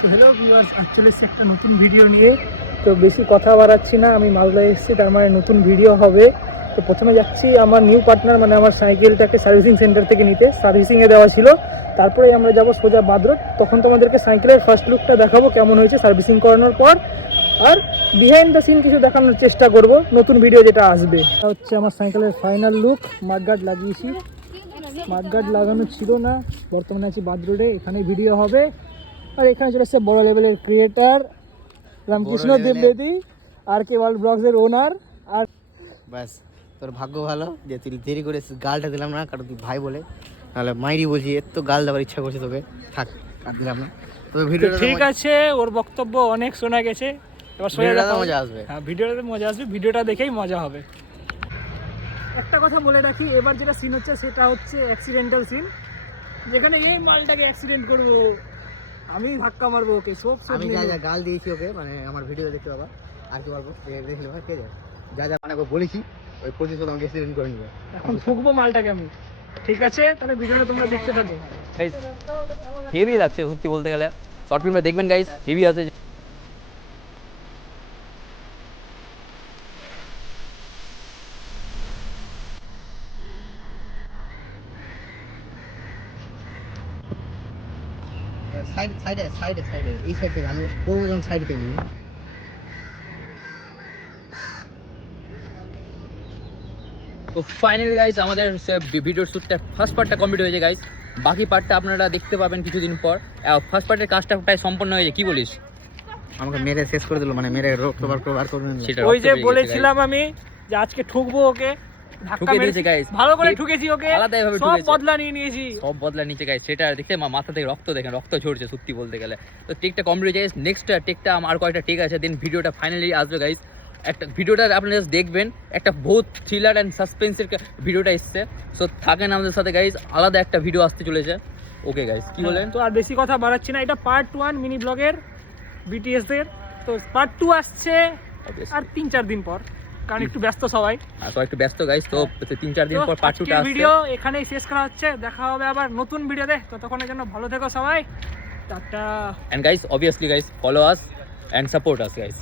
তো hello viewers, actually একটা নতুন ভিডিও নিয়ে। তো বেশি কথা বাড়াচ্ছি না, আমি মালদায় এসেছি, তার মানে নতুন ভিডিও হবে। তো প্রথমে যাচ্ছি আমার নিউ পার্টনার মানে আমার সাইকেলটাকে সার্ভিসিং সেন্টার থেকে নিতে, সার্ভিসিংয়ে দেওয়া ছিল। তারপরে আমরা যাব সোজা বাদরোড, তখন তোমাদেরকে সাইকেলের ফার্স্ট লুকটা দেখাবো কেমন হয়েছে সার্ভিসিং করানোর পর, আর বিহাইন্ড দ্য সিন কিছু দেখানোর চেষ্টা করব নতুন ভিডিও যেটা আসবে। এটা হচ্ছে আমার সাইকেলের ফাইনাল লুক। মাডগার্ড লাগিয়েছি, মাডগার্ড লাগানো ছিল না, বর্তমানে আছি বাদরোডে, এখানে ভিডিও হবে। আর এখানে চলে এসছে বড় লেভেলের ক্রিয়েটার রামকৃষ্ণ দেববেদী, আর কে ওয়ার্ল্ড ব্লগসের ওনার। আর ব্যাস, তোর ভাগ্য ভালো যে তুই দেরি করে গালটা দিলাম না, কারণ তুই ভাই বলে, নাহলে মাইরি বলছি এত গাল দেওয়ার ইচ্ছা করছে তোকে, থাক আর দিলাম না। তবে ভিডিওটা ঠিক আছে, ওর বক্তব্য অনেক শোনা গেছে, এবার মজা আসবে। হ্যাঁ, ভিডিওটাতে মজা আসবে, ভিডিওটা দেখেই মজা হবে। একটা কথা বলে রাখি, এবার যেটা সিন হচ্ছে সেটা হচ্ছে অ্যাক্সিডেন্টাল সিন, যেখানে এই মালটাকে অ্যাক্সিডেন্ট করবো, আমি ধাক্কা মারবো ওকে, সব আমি যা যা গাল দিয়েছি ওকে, মানে আমার ভিডিও দেখতে পাবা, আর কি বলবো দেখলে ভাই, কে যা যা মানে বলেছি ওই প্রতিশোধ আমাকে অ্যাক্সিডেন্ট করে নিবে। এখন ঠুকবো মালটাকে আমি। ঠিক আছে, তাহলে ভিডিওটা তোমরা দেখতে থাকো। হেভি লাগছে সত্যি বলতে গেলে, শর্ট ফিল্মে দেখবেন গাইস, হেভি আছে। সাইডে এই সাইড থেকে আমি পুরো সাইড থেকে নিই। তো ফাইনালি গাইস আমাদের ভিডিওর শ্যুটটা ফার্স্ট পার্টটা কমপ্লিট হয়েছে গাইস, বাকি পার্টটা আপনারা দেখতে পাবেন কিছুদিন পর। ফার্স্ট পার্টের কাজটা প্রায় সম্পন্ন হয়েছে, কি বলিস? আমাকে মেরে শেষ করে দিল, মানে মেরে রক্ত বার করে নিল। সেটা ওই যে বলেছিলাম আমি যে আজকে ঠুকবো ওকে, ধাক্কা ঠুকে মেরেছি দিয়েছে গাইস, ভালো করে ঠুকেছি ওকে, আলাদাভাবে সব ঠুকেছে, বদলা নিয়ে নিয়েছি, সব বদলা নিচে গাইস। সেটা দেখতে মাথা থেকে রক্ত দেখেন, রক্ত ঝরছে সত্যি বলতে গেলে। তো টেকটা কমপ্লিট হয়ে যায়, নেক্সট টেকটা আর কয়েকটা টেক আছে, দেন ভিডিওটা ফাইনালি আসবে গাইস। একটা ভিডিওটা আপনারা জাস্ট দেখবেন, একটা বহুত থ্রিলার অ্যান্ড সাসপেন্সের ভিডিওটা এসছে। সো থাকেন আমাদের সাথে গাইস, আলাদা একটা ভিডিও আসতে চলেছে। ওকে গাইস, কি বলেন? তো আর বেশি কথা বাড়াচ্ছি না, এটা পার্ট 1 মিনি ব্লগের বিটিএস এর। তো পার্ট 2 আসছে আর 3-4 দিন পর, কারণ একটু ব্যস্ত সবাই, তো একটু ব্যস্ত গাইস, তো 3-4 দিন পর পার্ট 2টা আসছে। ভিডিও এখানেই শেষ করা হচ্ছে, দেখা হবে আবার নতুন ভিডিওতে, ততক্ষণের জন্য ভালো থেকো সবাই, tata. And guys, obviously guys, follow us and support us guys.